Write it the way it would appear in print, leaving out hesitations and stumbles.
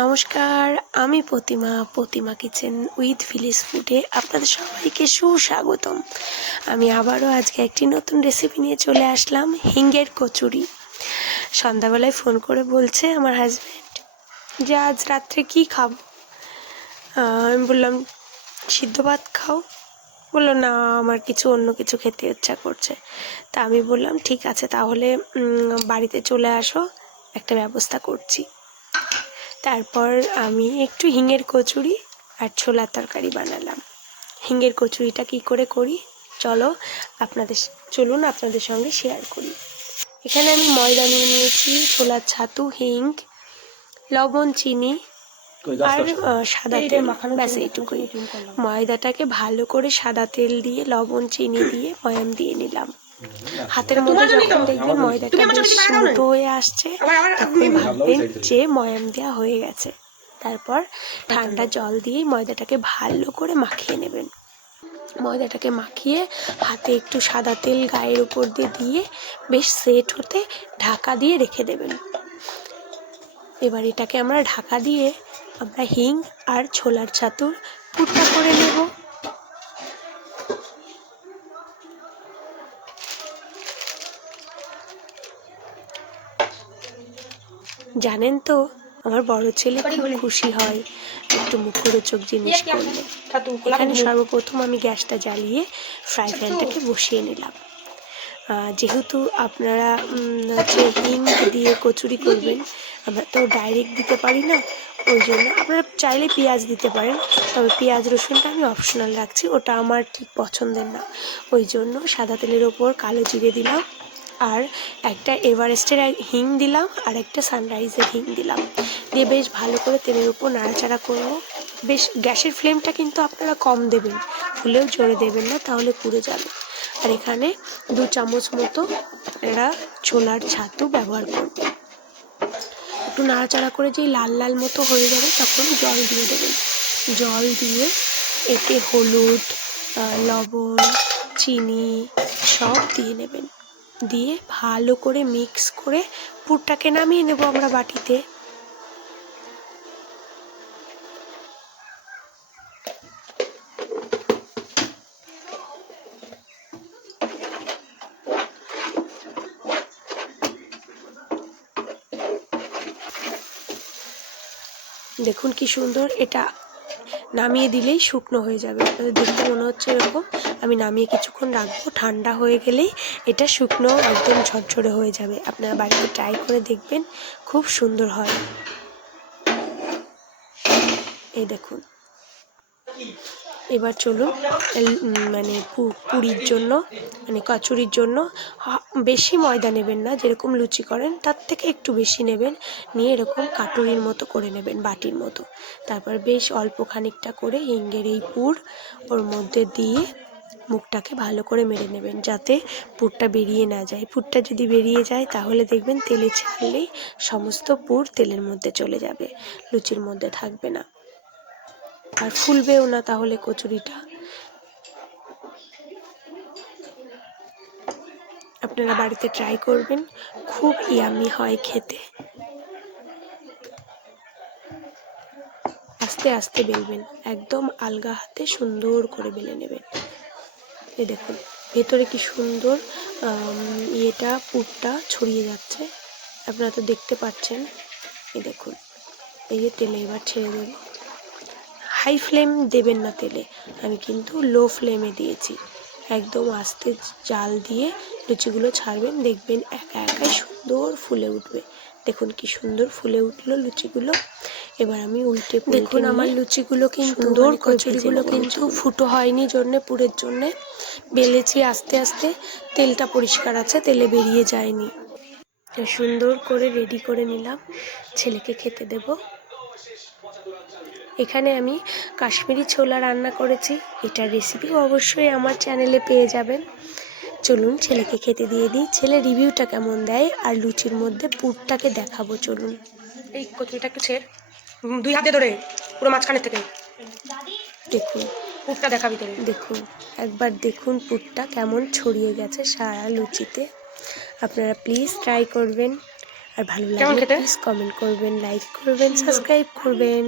নমস্কার, আমি প্রতিমা kitchen with village ফুডে আপনাদের সবাইকে সুস্বাগতম। আমি আবারও আজকে একটি নতুন রেসিপি নিয়ে চলে আসলাম, হিঙ্গের কচুরি। সন্ধ্যাবেলায় ফোন করে বলছে আমার হাজব্যান্ড যে আজ রাত্রে কি খাবো। আমি বললাম সিদ্ধ ভাত খাও। বললো না, আমার অন্য কিছু খেতে ইচ্ছা করছে। তা আমি বললাম ঠিক আছে, তাহলে বাড়িতে চলে আসো, একটা ব্যবস্থা করছি। তারপর আমি একটু হিঙের কচুরি আর ছোলার তরকারি বানালাম। হিঙের কচুরিটা কি করে করি চলুন আপনাদের সঙ্গে শেয়ার করি। এখানে আমি ময়দা নিয়ে নিয়েছি, ছোলার ছাতু, হিং, লবণ, চিনি আর সাদা তেল, ব্যাস এইটুকুই। ময়দাটাকে ভালো করে সাদা তেল দিয়ে লবণ চিনি দিয়ে ময়াম দিয়ে নিলাম। হাতের মধ্যে যখন দেখবেন ময়দাটা বেশ মুঠো হয়ে আসছে, তখন ভাববেন যে ময়াম দেওয়া হয়ে গেছে। তারপর ঠান্ডা জল দিয়ে ময়দাটাকে ভালো করে মাখিয়ে নেবেন। ময়দাটাকে মাখিয়ে হাতে একটু সাদা তেল গায়ের উপর দিয়ে বেশ সেট হতে ঢাকা দিয়ে রেখে দেবেন। এবার এটাকে আমরা ঢাকা দিয়ে আমরা হিং আর ছোলার ছাতুর পুরটা করে নেব। জানেন তো, আমার বড় ছেলে খুব খুশি হয় একটু মুখরোচক জিনিস করলে। এখানে সর্বপ্রথম আমি গ্যাসটা জ্বালিয়ে ফ্রাই প্যানটাকে বসিয়ে নিলাম। যেহেতু আপনারা হিং দিয়ে কচুরি করবেন, আমরা তো ডাইরেক্ট দিতে পারি না, ওই জন্য আপনারা চাইলে পেঁয়াজ দিতে পারেন, তবে পেঁয়াজ রসুনটা আমি অপশনাল রাখছি, ওটা আমার ঠিক পছন্দের না। ওই জন্য সাদা তেলের ওপর কালো জিরে দিলাম, আর একটা এভারেস্টের হিং দিলাম, আর একটা সানরাইজের হিং দিলাম, দিয়ে বেশ ভালো করে তেলের উপর নাড়াচাড়া করবো। বেশ গ্যাসের ফ্লেমটা কিন্তু আপনারা কম দেবেন, ফুলেও জোরে দেবেন না, তাহলে পুড়ে যাবে। আর এখানে 2 চামচ মতো আপনারা ছোলার ছাতু ব্যবহার করবেন। একটু নাড়াচাড়া করে যেই লাল লাল মতো হয়ে যাবে তখন জল দিয়ে দেবেন। জল দিয়ে এতে হলুদ, লবণ, চিনি সব দিয়ে নেবেন। দিয়ে ভালো করে মিক্স করে পুরটাকে নামিয়ে নেব আমরা বাটিতে। দেখুন কি সুন্দর, এটা নামিয়ে দিলেই শুকনো হয়ে যাবে। আপনাদের দেখতে মনে হচ্ছে এরকম। আমি নামিয়ে কিছুক্ষণ রাখবো, ঠান্ডা হয়ে গেলেই এটা শুকনো একদম ঝরঝরে হয়ে যাবে। আপনারা বাড়িতে ট্রাই করে দেখবেন, খুব সুন্দর হয়। এই দেখুন। এবার চলুন পুরির জন্য কচুরির জন্য বেশি ময়দা নেবেন না, যেরকম লুচি করেন তার থেকে একটু বেশি নেবেন, নিয়ে এরকম কাটুরির মতো করে নেবেন, বাটির মতো। তারপর বেশ অল্প খানিকটা করে হিঙ্গের এই পুর ওর মধ্যে দিয়ে মুখটাকে ভালো করে মেরে নেবেন, যাতে পুরটা বেরিয়ে না যায়। পুরটা যদি বেরিয়ে যায় তাহলে দেখবেন তেলে ছাড়লেই সমস্ত পুর তেলের মধ্যে চলে যাবে, লুচির মধ্যে থাকবে না, আর ফুলবেও না তাহলে কচুরিটা। আপনারা বাড়িতে ট্রাই করবেন, খুব ইয়ামি হয় খেতে। আস্তে আস্তে বেলবেন, একদম আলগা হাতে সুন্দর করে বেলে নেবেন। এই দেখুন ভেতরে কি সুন্দর পুরটা ছড়িয়ে যাচ্ছে, আপনারা তো দেখতে পাচ্ছেন। এই দেখুন, এই যে তেলে এবার ছেড়ে দেব। হাই ফ্লেম দেবেন না তেলে, আমি কিন্তু লো ফ্লেমে দিয়েছি। একদম আস্তে জাল দিয়ে লুচিগুলো ছাড়বেন, দেখবেন একা একাই সুন্দর ফুলে উঠবে। দেখুন কি সুন্দর ফুলে উঠলো লুচিগুলো। এবার আমি উল্টে দেখুন আমার লুচিগুলো কিন্তু সুন্দর, কচুরিগুলো কিন্তু ফুটো হয়নি জন্যে, পুরের জন্যে বেলেছি আস্তে আস্তে, তেলটা পরিষ্কার আছে, তেলে বেরিয়ে যায়নি। সুন্দর করে রেডি করে নিলাম, ছেলেকে খেতে দেব। এখানে আমি কাশ্মীরি ছোলা রান্না করেছি, এটার রেসিপিও অবশ্যই আমার চ্যানেলে পেয়ে যাবেন। চলুন ছেলেকে খেতে দিয়ে দিই, ছেলে রিভিউটা কেমন দেয় আর লুচির মধ্যে পুরটাকে দেখাবো। চলুন। এই কচুরিটা একটু ছেড়, 2 হাতে ধরে পুরো মাঝখানে থেকে দেখুন পুরটা দেখাবি তোরে। দেখুন একবার দেখুন পুরটা কেমন ছড়িয়ে গেছে সারা লুচিতে। আপনারা প্লিজ ট্রাই করবেন, আর ভালো কেমন লাগলে খেতে? প্লিজ কমেন্ট করবেন, লাইক করবেন, সাবস্ক্রাইব করবেন।